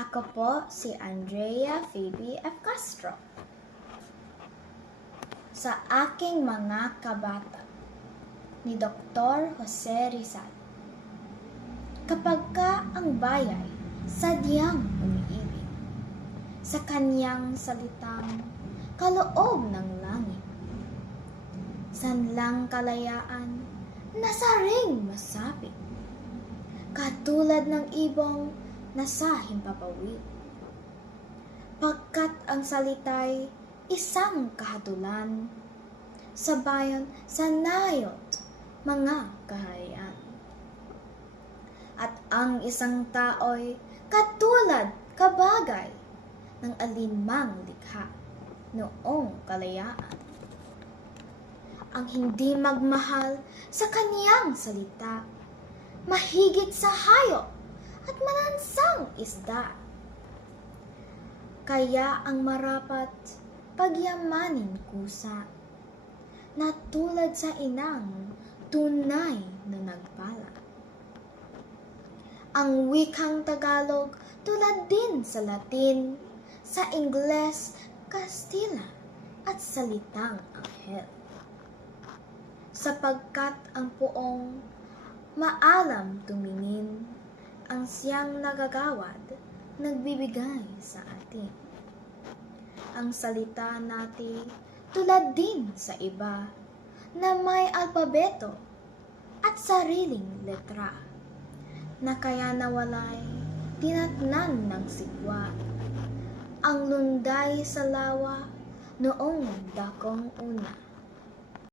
Ako po si Andrea Phoebe F. Castro. Sa aking mga kabata ni Dr. Jose Rizal. Kapag ka ang bayay sadyang umiibig sa kanyang salitang kaloob ng langit. Sanlang kalayaan, nasa ring masapit. Katulad ng ibong nasa himpapawid. Pagkat ang salitay isang kahatulan, sa bayan sa nayot mga kaharian. At ang isang tao'y katulad kabagay ng alinmang likha noong kalayaan. Ang hindi magmahal sa kaniyang salita, mahigit sa hayop at manansang isda. Kaya ang marapat pagyamanin kusa na tulad sa inang tunay na nagpala. Ang wikang Tagalog tulad din sa Latin, sa Ingles, Kastila at salitang anghel. Sapagkat ang puong maalam tumingin, siyang nagagawad, nagbibigay sa atin. Ang salita natin tulad din sa iba na may alpabeto at sariling letra na kaya nawalay tinatnan ng sigwa ang lunday sa lawa noong dakong una.